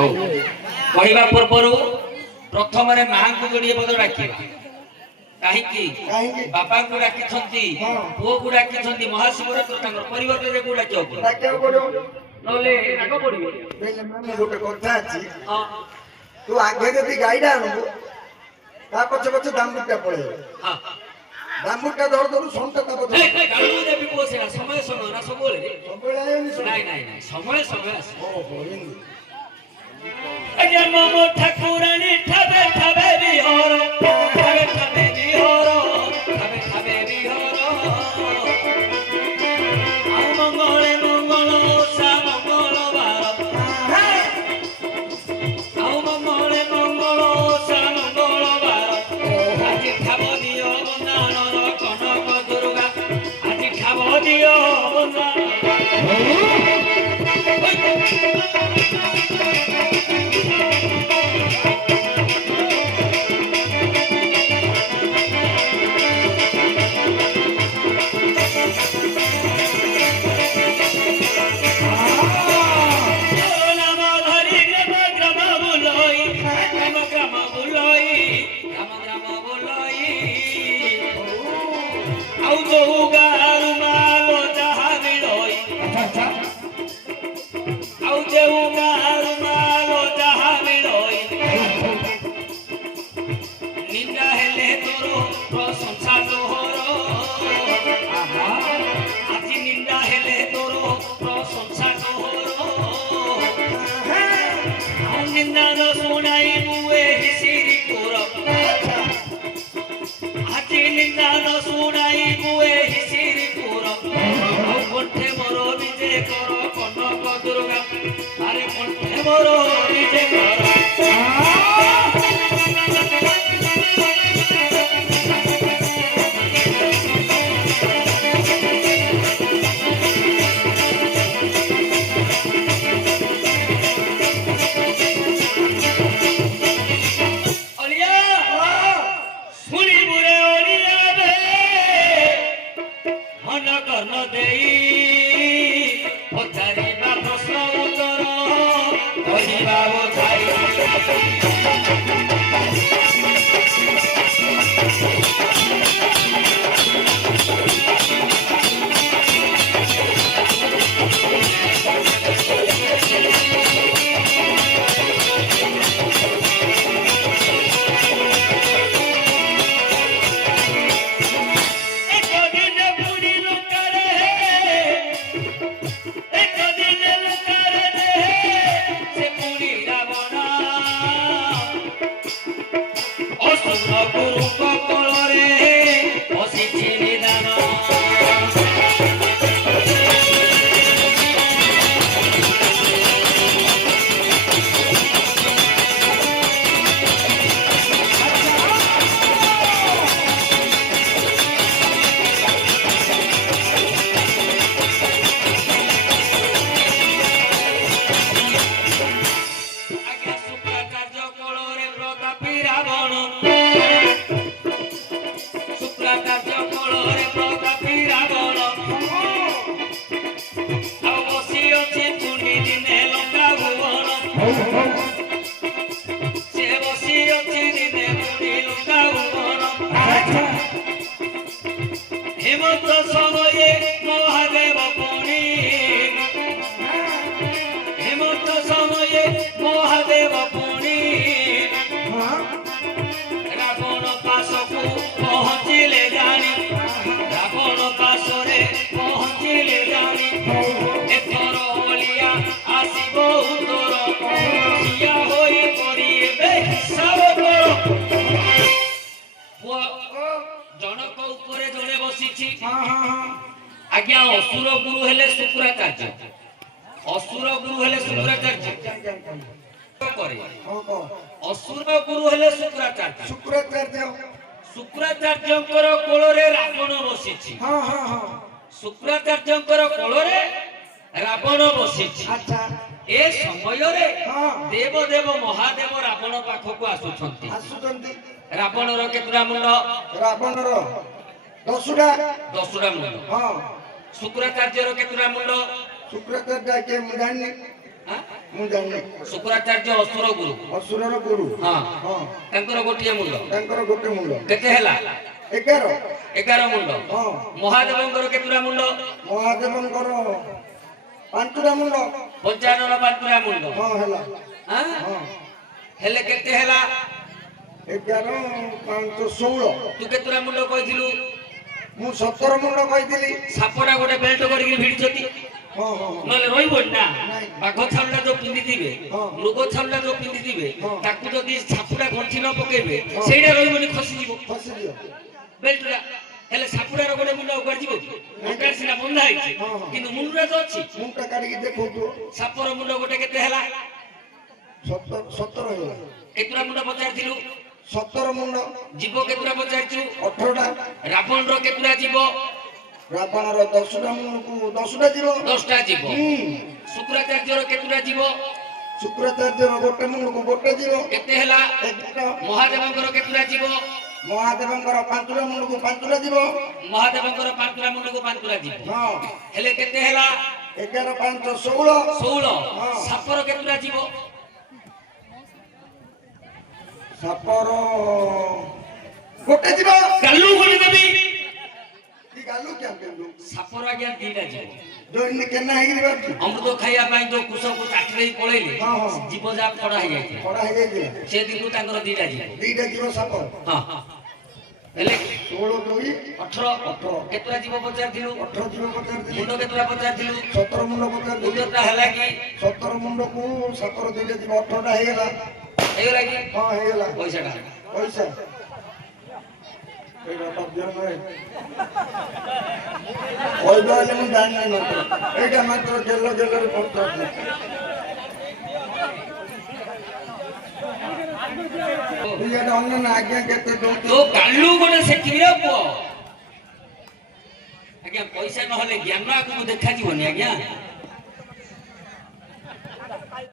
କହିବା ପୂର୍ବରୁ ପ୍ରଥମରେ ମାଙ୍କୁ ଯୋଡ଼ିଏ ପଦ ଡାକିବା। କାହିଁକି ବାପାଙ୍କୁ ଡାକିଛନ୍ତି, ପୁଅକୁ ଡାକିଛନ୍ତି, ମହାଶିବରାତ୍ରି ତାଙ୍କର ପରିବର୍ତ୍ତରେ କୋଉ ଡାକିବାକୁ ପଡ଼ିବ, ନହେଲେ ରାଗ ପଡ଼ିବ। ଗୋଟେ କଥା ଅଛି, ତୁ ଆଗେ ଯଦି ଗାଈଟା ଆଣୁ ତା ପଛେ ପଛେ ଦାମୁଟା ପଳେଇବ। ଦାମୁଟା ଧର ଧରୁ ସନ୍ତା ତା ପଛେ ସମୟ ସମୟ ନା ସବୁବେଳେ ନାଇଁ ନାଇଁ ନାଇଁ ସମୟ ସମୟ ଆସେ। ଠାକୁରାଣୀ ଠାବେ ଠାବେ ବିହର, ଠାବେ ଠାବେ ବିହର, ଠାବେ ଠାବେ ବିହର। ଆଉ ମଙ୍ଗଳେ ମଙ୍ଗଳ ଓଷା ମଙ୍ଗଳବାର, ଆଉ ମଙ୍ଗଳେ ମଙ୍ଗଳ ଓଷା ମଙ୍ଗଳବାର। ଆଜି ଠାବ ଦିଅ ବନ୍ଦାଣର କନକ ଦୁର୍ଗା, ଆଜି ଠାବ ଦିଅ ବନ୍ଦାଣ। নিন্দা হেলে তোর প্রশংসা তোর, আজি নিন্দা হেলে তোর প্রশংসা তোর। নিন্দা ন শুনাই মুয়ে হিসিরি তোর, আজি নিন্দা ন শুনাই মুয়ে হিসিরি তোর। কণ্ঠে মোর বিজে কর কনক দুর্গা, আরে কণ্ঠে মোর বিজে কর। হেমন্ত সময়ে মহাদেব পুনি, হেমন্ত সময়ে মহাদেব পুনি। রাবণ পাশকু পৌঁছিলে জানি, রাবণ পাশরে পৌঁছিলে জানি। এথর বলিয়া আসিব উত্তর, ঠিয়া হই করিবে হিসাব কর। জনক উপরে জনে বসিছি। আজ্ঞা অসুর গুরু হেলে শুক্রাচার্য, অসুর গুরু হেলে শুক্রাচার্য করে, অসুর গুরু হেলে শুক্রাচার্য। শুক্রাচার্যଙ୍କର কোଳରେ ରାବଣ ବସିଛି। শুক্রাচার্যଙ୍କର କୋଳରେ ରାବଣ ବସିଛି। ଏ ସମୟରେ ଦେବଦେବ ମହାଦେବ ରାବଣ ପାଖକୁ ଆସୁଛନ୍ତି। ରାବଣର କେତେଟା ମୁଣ୍ଡ? ରାବଣର 10ଟା ମୁଣ୍ଡ। ଶୁକ୍ରାଚାର୍ଯ୍ୟର କେତେଟା ମୁଣ୍ଡ? ଶୁକ୍ରାଚାର୍ଯ୍ୟ କେ ମୁଁ ଜାଣିନି। ମୁଁ ଜାଣିନି। ଶୁକ୍ରାଚାର୍ଯ୍ୟ ଅସୁର ଗୁରୁ। ଅସୁରର ଗୁରୁ। ହଁ ହଁ ତାଙ୍କର ଗୋଟିଏ ମୁଣ୍ଡ। ତାଙ୍କର ଗୋଟେ ମୁଣ୍ଡ। କେତେ ହେଲା? 11। 11 ମୁଣ୍ଡ। ହଁ ମହାଦେବଙ୍କର କେତେଟା ମୁଣ୍ଡ? ମହାଦେବଙ୍କର 5ଟା ମୁଣ୍ଡ। 55 ପାଞ୍ଚଟା ମୁଣ୍ଡ। ହଁ ହେଲା। ଆଁ? ହଁ ହେଲେ କେତେ ହେଲା? 11 5 16। ତୁ କେତେଟା ମୁଣ୍ଡ କହିଥିଲୁ? ମୁଁ 17 ମୁଣ୍ଡ କହିଥିଲି। ସାପଟା ଗୋଟେ ବେଲ୍ଟ କରିକି ଭିଡିଛନ୍ତି। ହଁ ହଁ ହଁ ନହେଲେ ରହିବନି ନା। ନାଇଁ। ବାଘ ଛାଲଟା ଯୋଉ ପିନ୍ଧିଥିବେ, ହଁ। ମୃଗ ଛାଲଟା ଯୋଉ ପିନ୍ଧିଥିବେ, ହଁ। ତାକୁ ଯଦି ସାପୁଟା ଗଣ୍ଠି ନ ପକେଇବେ ହଁ। ସେଇଟା ରହିବନି, ଖସିଯିବ ଫସିଯିବ। ବେଲ୍ଟଟା। ହେଲେ ସାପୁଟାର ଗୋଟେ ମୁଣ୍ଡ କୁଆଡେ ଯିବ କି? ମୁଣ୍ଡଟା ସିନା ବନ୍ଧା ହେଇଛି, ହଁ, ହଁ। କିନ୍ତୁ ମୁଣ୍ଡଟା ତ ଅଛି। ମୁଣ୍ଡଟା କାଢିକି ଦେଖଉଥିବ। ସାପର ମୁଣ୍ଡ ଗୋଟେ କେତେ ହେଲା? 17 ହେଇଗଲା। କେତେଟା ମୁଣ୍ଡ ପଚାରିଥିଲୁ? 17 ମୁଣ୍ଡ। ଜୀବ କେତେଟା ପଚାରିଛୁ? 18ଟା। ରାବଣର କେତେଟା ଜୀବ? ରାବଣର 10ଟା ମୁଣ୍ଡକୁ 10ଟା ଯିବ। 10ଟା ଜୀବ। ହୁଁ। ଶୁକ୍ରାଚାର୍ଯ୍ୟର କେତେଟା ଜୀବ? ଶୁକ୍ରାଚାର୍ଯ୍ୟର ଗୋଟେ ମୁଣ୍ଡକୁ ଗୋଟେ ଯିବ। କେତେ ହେଲା? 11। ମହାଦେବଙ୍କର କେତେଟା ଜୀବ? ମହାଦେବଙ୍କର 5ଟା ମୁଣ୍ଡକୁ 5ଟା ଯିବ। ମହାଦେବଙ୍କର 5ଟା ମୁଣ୍ଡକୁ 5ଟା ଜୀବ। ହଁ ହେଲେ କେତେ ହେଲା? 11 5 16। 16। ହଁ। ସାପର କେତେଟା ଜୀବ? ସାପର ଗୋଟେ ଯିବ। ଗାଲୁ ବୋଲି ଦେବି। କି ଗାଲୁ କେମିତି? ସାପର ଆଜ୍ଞା 2ଟା ଜୀବ। ଯୋଉ ଇନି କେନା ହେଇକି ବାହାରୁଛି। ଅମୃତ ଖାଇବା ପାଇଁ ଯୋଉ କୁଶକୁ ଚାଟି ଦେଇ ପଳେଇଲେ, ହଁ, ହଁ। ଜୀବ ଯାକ ଫଡା ହେଇଯାଇଥିଲା। ଖଡା ହେଇଯାଇଛି। ସେ ଦିନରୁ ତାଙ୍କର 2ଟା ଜୀବ। 2ଟା ଯିବ ସାପ। ହଁ। ହେଲେ 16 2 18 କେତେଟା ଜୀବ ପଚାରିଥିଲୁ? 18 ଯିବ ପଚାରିଥିଲି। ମୁଣ୍ଡ କେତେଟା ପଚାରିଥିଲୁ? 17 ମୁଣ୍ଡ ପଚାରିଥିଲି। ମୁଣ୍ଡଟା ହେଲା କି? 17 ମୁଣ୍ଡକୁ ସାପର 2ଟା ଯିବ। 18ଟା ହେଇଗଲା। ହେଇଗଲା କି? ହଁ ହେଇଗଲା। ପଇସାଟା ପଇସା ଏଇଟା ବାଧ୍ୟ ନୁହେଁ। କହିବା ହେଲେ ମୁଁ ଜାଣିନାହିଁ ମାତ୍ର ଏଇଟା ମାତ୍ର ଗେଲ ଗେଲରେ ପଚାରୁଛି। ଇଏଟା ଅନ୍ୟ ନା ଆଜ୍ଞା କେତେ ଦଉଛି? ତୋ ଗାଲୁ ଗୋଟେ ସେଠିରେ ପୁଅ। ଆଜ୍ଞା ପଇସା ନହେଲେ ଜ୍ଞାନ ଆଗକୁ ଦେଖାଯିବନି ଆଜ୍ଞା।